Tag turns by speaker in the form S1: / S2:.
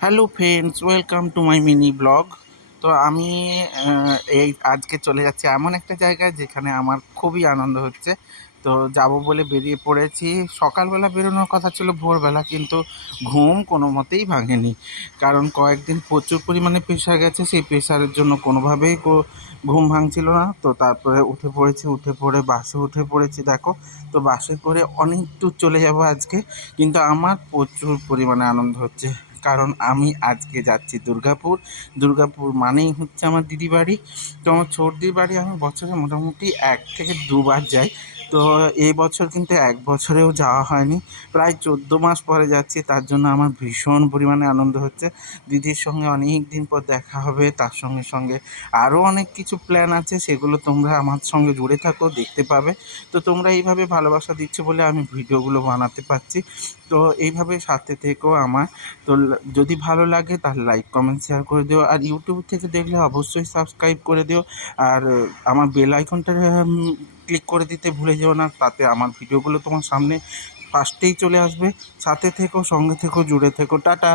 S1: Hello friends welcome to my mini blog তো আমি এই আজকে চলে যাচ্ছি এমন একটা জায়গায় যেখানে আমার খুবই আনন্দ হচ্ছে। তো যাব বলে বেরিয়ে পড়েছি। সকালবেলা বেরোনোর কথা ছিল, ভোরবেলা, কিন্তু ঘুম কোনো মতেই ভাঙেনি। কারণ কয়েকদিন প্রচুর পরিমাণে প্রেশার গেছে, সেই প্রেশারের জন্য কোনোভাবেই ঘুম ভাঙছিল না। তো তারপরে উঠে পড়েছি, উঠে পড়ে বাসে উঠে পড়েছি, দেখো। তো বাসে করে অনেক দূর চলে যাব আজকে, কিন্তু আমার প্রচুর পরিমাণে আনন্দ হচ্ছে। কারণ আমি আজকে যাচ্ছি দুর্গাপুর। দুর্গাপুর মানেই হচ্ছে আমার দিদি বাড়ি। তো আমার ছোটদির বাড়ি আমি বছরে মোটামুটি এক থেকে দুবার যাই। তো এই বছর কিন্তু এক বছরেও যাওয়া হয়নি। প্রায় চোদ্দ মাস পরে যাচ্ছি, তার জন্য আমার ভীষণ পরিমাণে আনন্দ হচ্ছে। দিদির সঙ্গে অনেক দিন পর দেখা হবে, তার সঙ্গে সঙ্গে আরও অনেক কিছু প্ল্যান আছে, সেগুলো তোমরা আমার সঙ্গে জুড়ে থাকো, দেখতে পাবে। তো তোমরা এইভাবে ভালোবাসা দিচ্ছ বলে আমি ভিডিওগুলো বানাতে পারছি। তো এইভাবে সাথে থেকেও আমার। তো যদি ভালো লাগে তাহলে লাইক কমেন্ট শেয়ার করে দিও। আর ইউটিউব থেকে দেখলে অবশ্যই সাবস্ক্রাইব করে দিও। আর আমার বেল আইকনটা ক্লিক করে দিতে ভুলে যেও না, তাতে আমার ভিডিওগুলো তোমার সামনে ফার্স্টেই চলে আসবে। সাথে থেকো, সঙ্গে থেকো, জুড়ে থেকো, টাটা।